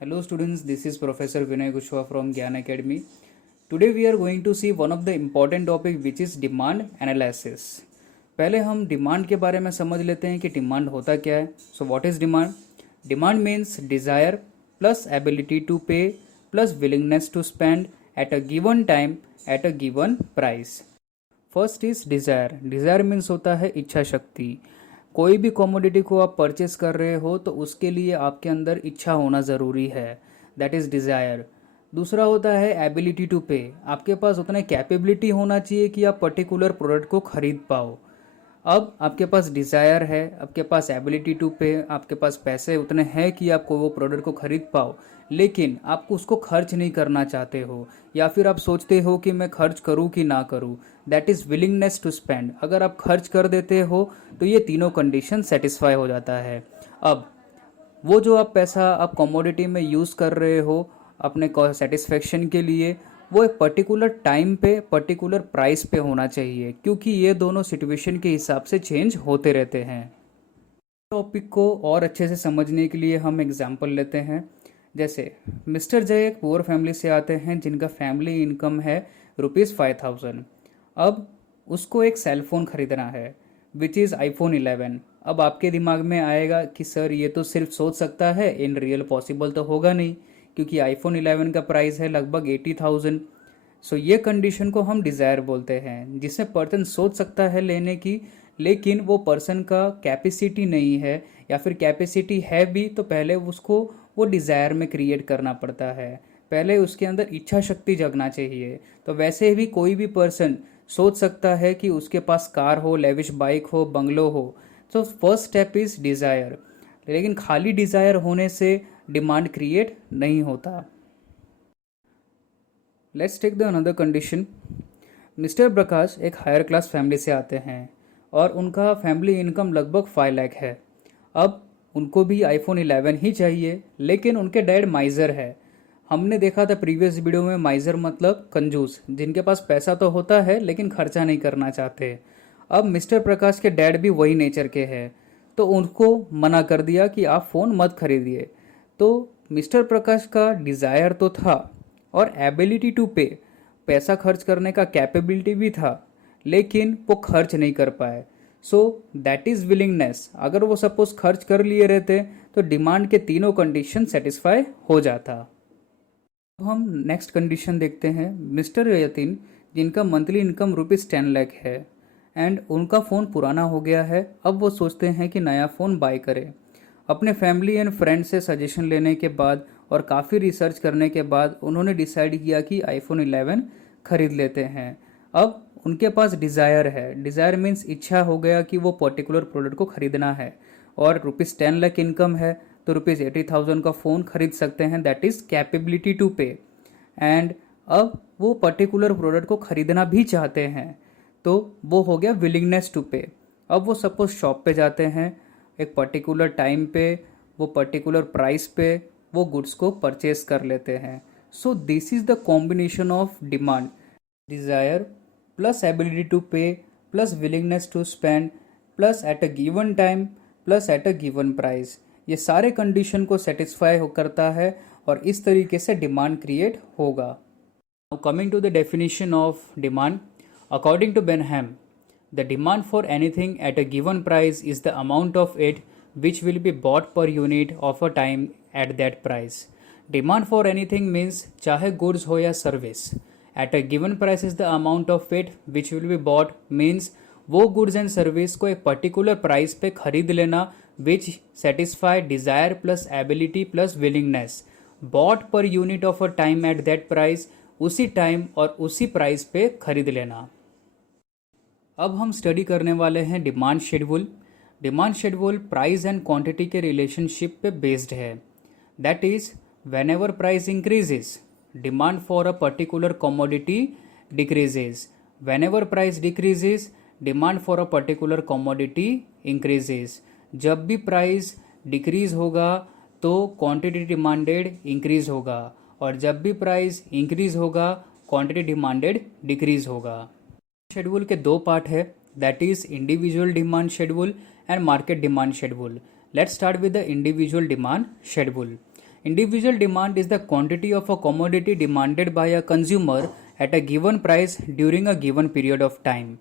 Hello students, this is Professor Vinay Kushwa from Gyan Academy. Today we are going to see one of the important topic which is demand analysis. पहले हम demand के बारे में समझ लेते हैं कि डिमांड होता क्या है. So what is demand? Demand means desire plus ability to pay plus willingness to spend at a given time at a given price. First is desire. Desire means होता है इच्छा शक्ति. कोई भी कमोडिटी को आप परचेस कर रहे हो तो उसके लिए आपके अंदर इच्छा होना ज़रूरी है. That is desire. दूसरा होता है एबिलिटी टू पे. आपके पास उतना कैपेबिलिटी होना चाहिए कि आप पर्टिकुलर प्रोडक्ट को खरीद पाओ. अब आपके पास डिज़ायर है, आपके पास एबिलिटी टू पे, आपके पास पैसे उतने हैं कि आपको वो प्रोडक्ट को खरीद पाओ, लेकिन आप उसको खर्च नहीं करना चाहते हो या फिर आप सोचते हो कि मैं खर्च करूं कि ना करूं. That is willingness to spend. अगर आप खर्च कर देते हो तो ये तीनों कंडीशन सेटिस्फाई हो जाता है. अब वो जो आप पैसा आप कमोडिटी में यूज़ कर रहे हो अपने सेटिस्फेक्शन के लिए, वो एक पर्टिकुलर टाइम पे पर्टिकुलर प्राइस पे होना चाहिए, क्योंकि ये दोनों सिचुएशन के हिसाब से चेंज होते रहते हैं. टॉपिक को और अच्छे से समझने के लिए हम एग्जांपल लेते हैं. जैसे मिस्टर जय एक पुअर फैमिली से आते हैं जिनका फैमिली इनकम है ₹5,000. अब उसको एक सेल फोन खरीदना है विच इज़ iPhone 11. अब आपके दिमाग में आएगा कि सर ये तो सिर्फ सोच सकता है, इन रियल पॉसिबल तो होगा नहीं, क्योंकि iPhone 11 का प्राइस है लगभग 80,000. सो ये कंडीशन को हम डिज़ायर बोलते हैं, जिसमें पर्सन सोच सकता है लेने की, लेकिन वो पर्सन का कैपेसिटी नहीं है, या फिर कैपेसिटी है भी तो पहले उसको वो डिज़ायर में क्रिएट करना पड़ता है. पहले उसके अंदर इच्छा शक्ति जगना चाहिए. तो वैसे भी कोई भी पर्सन सोच सकता है कि उसके पास कार हो, लेविश बाइक हो, बंगलो हो. तो फर्स्ट स्टेप इज़ डिज़ायर. लेकिन खाली डिज़ायर होने से डिमांड क्रिएट नहीं होता. Let's take the another condition. Mister Prakash एक हायर क्लास फैमिली से आते हैं और उनका फैमिली इनकम लगभग 5 लाख है. अब उनको भी iPhone 11 ही चाहिए, लेकिन उनके डैड माइजर है. हमने देखा था प्रीवियस वीडियो में, माइजर मतलब कंजूस, जिनके पास पैसा तो होता है लेकिन खर्चा नहीं करना चाहते. अब मिस्टर प्रकाश के डैड भी वही नेचर के हैं, तो उनको मना कर दिया कि आप फ़ोन मत खरीदिए. तो मिस्टर प्रकाश का डिज़ायर तो था और एबिलिटी टू पे, पैसा खर्च करने का कैपेबिलिटी भी था, लेकिन वो खर्च नहीं कर पाए. So that is willingness. अगर वो सपोज खर्च कर लिए रहते तो डिमांड के तीनों कंडीशन सेटिस्फाई हो जाता. अब हम नेक्स्ट कंडीशन देखते हैं. मिस्टर यतीन जिनका मंथली इनकम ₹10 लाख है एंड उनका फ़ोन पुराना हो गया है. अब वो सोचते हैं कि नया फ़ोन बाय करें. अपने फैमिली एंड फ्रेंड से सजेशन लेने के बाद और काफ़ी रिसर्च करने के बाद उन्होंने डिसाइड किया कि iPhone 11 खरीद लेते हैं. अब उनके पास डिज़ायर है. डिज़ायर मीन्स इच्छा हो गया कि वो पर्टिकुलर प्रोडक्ट को खरीदना है, और ₹10 लाख इनकम है तो ₹80,000 का फ़ोन खरीद सकते हैं. दैट इज़ कैपेबिलिटी टू पे. एंड अब वो पर्टिकुलर प्रोडक्ट को खरीदना भी चाहते हैं, तो वो हो गया विलिंगनेस टू पे. अब वो सपोज शॉप पे जाते हैं, एक पर्टिकुलर टाइम पे, वो पर्टिकुलर प्राइस पे वो गुड्स को परचेस कर लेते हैं. So this is the combination of demand. Desire plus ability to pay plus willingness to spend plus at a given time plus at a given price. ये सारे कंडीशन को satisfy करता है और इस तरीके से डिमांड क्रिएट होगा. Now coming to the definition of demand, according to Benham, the demand for anything at a given price is the amount of it which will be bought per unit of a time at that price. Demand for anything means चाहे goods हो या service. At a given price is the amount of it which will be bought means वो goods and service को एक particular price पे खरीद लेना, which satisfy desire plus ability plus willingness. Bought per unit of a time at that price, उसी time और उसी price पे खरीद लेना. अब हम स्टडी करने वाले हैं demand schedule. Demand schedule price and quantity के रिलेशनशिप पे बेस्ड है. That is when ever price increases, demand for a particular commodity decreases. When ever price decreases, demand for a particular commodity increases. जब भी price decrease होगा तो quantity demanded increase होगा, और जब भी प्राइस इंक्रीज होगा क्वांटिटी डिमांडेड डिक्रीज होगा. शेड्यूल के दो पार्ट है, that is individual demand schedule and market demand schedule. Let's start with the individual demand schedule. Individual demand is the quantity of a commodity demanded by a consumer eight a given price during a given period of time.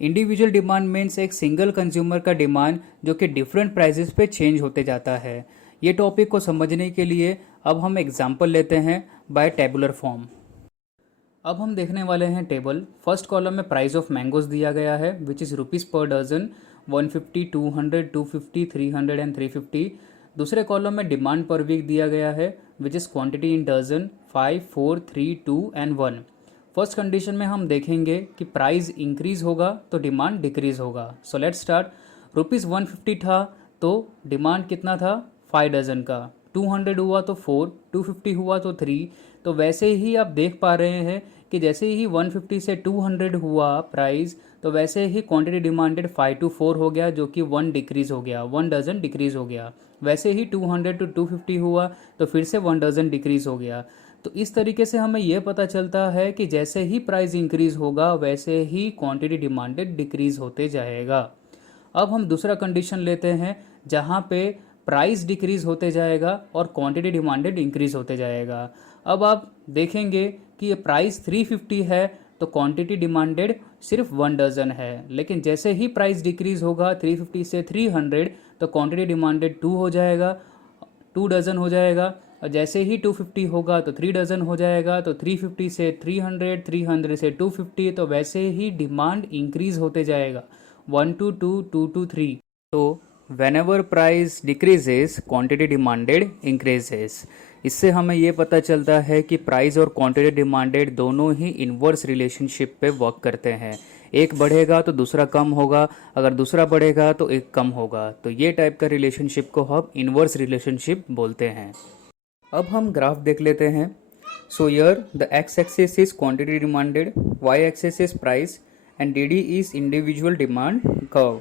Individual demand means एक single consumer का demand जो कि different prices पे change होते जाता है। ये topic को समझने के लिए अब हम एग्जाम्पल लेते हैं बाय टेबुलर फॉर्म। अब हम देखने वाले हैं टेबल। फर्स्ट कॉलम में प्राइस ऑफ मैंगोज दिया गया है which is rupees per dozen 150, 200, 250, 300 and 350। दूसरे कॉलम में डिमांड पर वीक दिया गया है which is quantity in dozen 5, 4, 3, 2 and 1। First condition में हम देखेंगे कि प्राइस इंक्रीज होगा तो डिमांड डिक्रीज होगा। सो लेट्स स्टार्ट। रुपीज़ 150 था तो डिमांड कितना था 5 डजन का, 200 हुआ तो 4, 250 हुआ तो 3। तो वैसे ही आप देख पा रहे हैं कि जैसे ही 150 से 200 हुआ प्राइस तो वैसे ही क्वांटिटी डिमांडेड 5 to 4 हो गया जो कि 1 डिक्रीज हो गया, 1 डजन डिक्रीज हो गया। वैसे ही 200 to 250 हुआ तो फिर से 1 डजन डिक्रीज हो गया। तो इस तरीके से हमें यह पता चलता है कि जैसे ही प्राइस इंक्रीज होगा वैसे ही क्वांटिटी डिमांडेड डिक्रीज होते जाएगा। अब हम दूसरा कंडीशन लेते हैं जहाँ पे प्राइस डिक्रीज होते जाएगा और क्वांटिटी डिमांडेड इंक्रीज होते जाएगा। अब आप देखेंगे कि ये प्राइस 350 है तो क्वांटिटी डिमांडेड सिर्फ 1 डजन है, लेकिन जैसे ही प्राइस डिक्रीज होगा 350 से 300 तो क्वांटिटी डिमांडेड 2 हो जाएगा, 2 डजन हो जाएगा। और जैसे ही 250 होगा तो 3 डजन हो जाएगा, तो 350 से 300, 300 से 250, तो वैसे ही डिमांड इंक्रीज होते जाएगा 1 to 2, 2 to 3। तो whenever price decreases quantity demanded increases। इससे हमें ये पता चलता है कि प्राइस और क्वांटिटी डिमांडेड दोनों ही इन्वर्स रिलेशनशिप पे वर्क करते हैं। एक बढ़ेगा तो दूसरा कम होगा, अगर दूसरा बढ़ेगा तो एक कम होगा। तो ये टाइप का रिलेशनशिप को हम इन्वर्स रिलेशनशिप बोलते हैं। अब हम ग्राफ देख लेते हैं। So here the x axis is quantity demanded, y axis is price and D D is individual demand curve.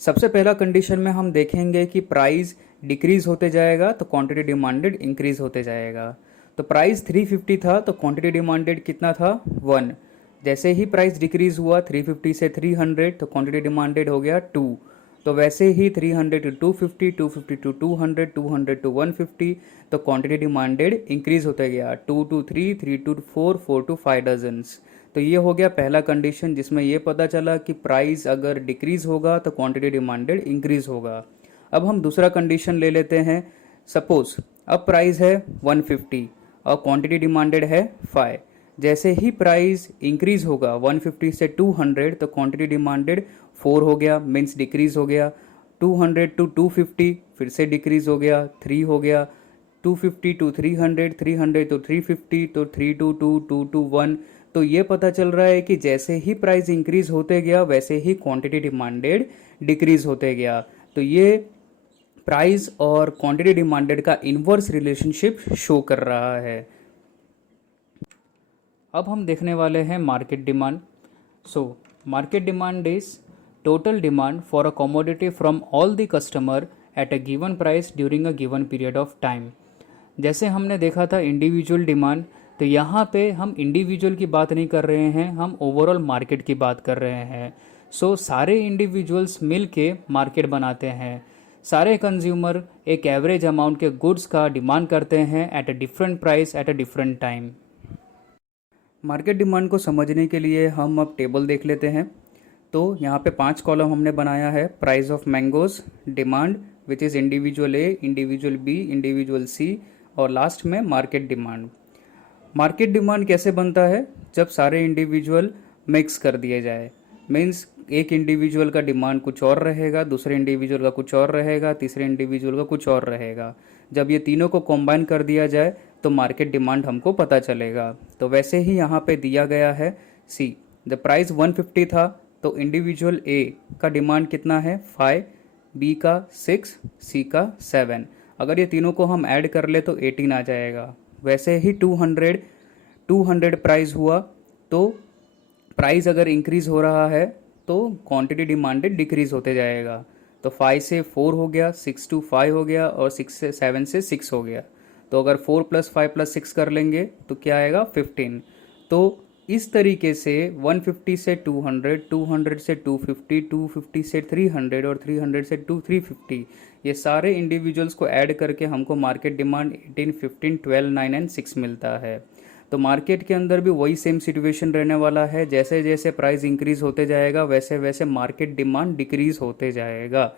सबसे पहला कंडीशन में हम देखेंगे कि प्राइस डिक्रीज होते जाएगा तो क्वांटिटी डिमांडेड इंक्रीज होते जाएगा। तो प्राइस 350 था तो क्वांटिटी डिमांडेड कितना था 1। जैसे ही प्राइस डिक्रीज हुआ 350 से 300 तो क्वांटिटी डिमांडेड हो गया 2। तो वैसे ही 300 to 250, 250 to 200, 200 to 150 तो क्वांटिटी डिमांडेड इंक्रीज होता गया 2 to 3, 3 to 4, 4 to 5 डजन्स। तो ये हो गया पहला कंडीशन जिसमें ये पता चला कि प्राइस अगर डिक्रीज होगा तो क्वांटिटी डिमांडेड इंक्रीज होगा। अब हम दूसरा कंडीशन ले लेते हैं। सपोज अब प्राइस है 150 और क्वांटिटी डिमांडेड है 5। जैसे ही प्राइस इंक्रीज होगा 150 से 200 तो क्वांटिटी डिमांडेड 4 हो गया, मीन्स डिक्रीज हो गया। 200 to 250 फिर से डिक्रीज हो गया, 3 हो गया। 250 to 300, 300 to 350 तो 3 to 2, 2 to 1। तो ये पता चल रहा है कि जैसे ही प्राइस इंक्रीज होते गया वैसे ही क्वांटिटी डिमांडेड डिक्रीज होते गया। तो ये प्राइस और क्वांटिटी डिमांडेड का इन्वर्स रिलेशनशिप शो कर रहा है। अब हम देखने वाले हैं market demand. So market demand is total demand for a commodity from all the customer at a given price during a given period of time. जैसे हमने देखा था इंडिविजुअल डिमांड, तो यहाँ पे हम इंडिविजुअल की बात नहीं कर रहे हैं, हम ओवरऑल मार्केट की बात कर रहे हैं। सो सारे इंडिविजुअल्स मिल के मार्केट बनाते हैं। सारे कंज्यूमर एक एवरेज अमाउंट के गुड्स का डिमांड करते हैं at a different price at a different time. Market demand को समझने के लिए हम अब टेबल देख लेते हैं। तो यहाँ पे 5 कॉलम हमने बनाया है। Price of mangoes, demand which is individual A, individual B, individual C और लास्ट में मार्केट डिमांड। मार्केट डिमांड कैसे बनता है? जब सारे इंडिविजुअल मिक्स कर दिए जाए। मीन्स एक इंडिविजुअल का डिमांड कुछ और रहेगा, दूसरे इंडिविजुअल का कुछ और रहेगा, तीसरे इंडिविजुअल का कुछ और रहेगा। जब ये तीनों को कॉम्बाइन कर दिया जाए तो मार्केट डिमांड हमको पता चलेगा। तो वैसे ही यहाँ पे दिया गया है सी, द प्राइस 150 था तो इंडिविजुअल ए का डिमांड कितना है 5, बी का 6, सी का 7। अगर ये तीनों को हम ऐड कर ले तो 18 आ जाएगा। वैसे ही 200 प्राइस हुआ तो प्राइस अगर इंक्रीज हो रहा है तो क्वांटिटी डिमांडेड डिक्रीज होते जाएगा। तो 5 से 4 हो गया, 6 to 5 हो गया और 7 से 6 हो गया। तो अगर 4 + 5 + 6 कर लेंगे तो क्या आएगा 15। तो इस तरीके से 150 से 200, 200 से 250, 250 से 300 और 300 से 350 ये सारे इंडिविजुअल्स को ऐड करके हमको मार्केट डिमांड 18, 15, 12, 9 एंड 6 मिलता है। तो मार्केट के अंदर भी वही सेम सिचुएशन रहने वाला है, जैसे जैसे प्राइस इंक्रीज होते जाएगा वैसे वैसे मार्केट डिमांड डिक्रीज होते जाएगा।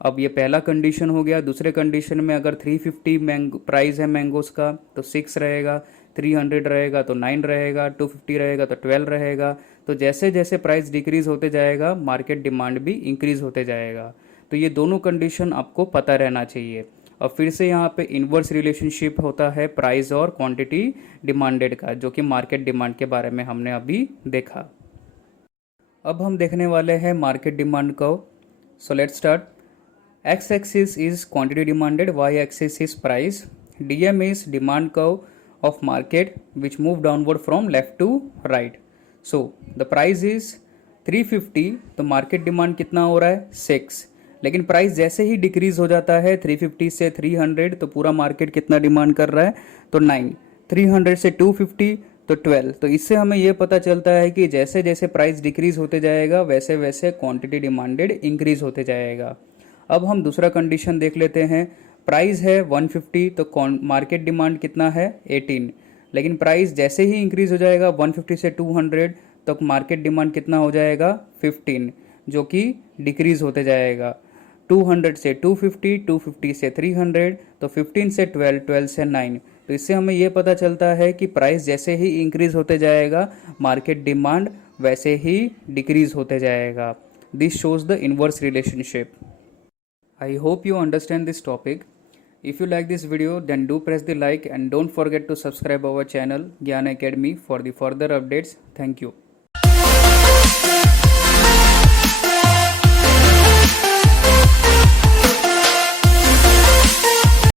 अब ये पहला कंडीशन हो गया। दूसरे कंडीशन में अगर 350 मैंगो प्राइस है मैंगोस का तो 6 रहेगा, 300 रहेगा तो 9 रहेगा, 250 रहेगा तो 12 रहेगा। तो जैसे जैसे प्राइस डिक्रीज होते जाएगा मार्केट डिमांड भी इंक्रीज होते जाएगा। तो ये दोनों कंडीशन आपको पता रहना चाहिए। और फिर से यहाँ पे इन्वर्स रिलेशनशिप होता है प्राइस और क्वांटिटी डिमांडेड का, जो कि मार्केट डिमांड के बारे में हमने अभी देखा। अब हम देखने वाले हैं market demand curve. So let's start. X axis is quantity demanded, y axis is price, DM is demand curve of market which move downward from left to right. So the price is 350, तो market demand कितना हो रहा है 6, लेकिन price जैसे ही decrease हो जाता है 350 से 300, तो पूरा मार्केट कितना डिमांड कर रहा है तो 9, 300 से 250 तो 12। तो इससे हमें यह पता चलता है कि जैसे जैसे प्राइस डिक्रीज होते जाएगा वैसे वैसे क्वांटिटी डिमांडेड इंक्रीज होते जाएगा। अब हम दूसरा कंडीशन देख लेते हैं। प्राइस है 150, तो मार्केट डिमांड कितना है 18, लेकिन प्राइस जैसे ही इंक्रीज हो जाएगा 150 से 200, तो मार्केट डिमांड कितना हो जाएगा 15, जो कि डिक्रीज होते जाएगा। 200 से 250, 250 से 300, तो 15 से 12, 12 से 9। तो इससे हमें यह पता चलता है कि प्राइस जैसे ही इंक्रीज होते जाएगा मार्केट डिमांड वैसे ही डिक्रीज होते जाएगा। This shows the inverse relationship. I hope you understand this topic. If you like this video, then do press the like and don't forget to subscribe our channel Gyan Academy for the further updates. Thank you.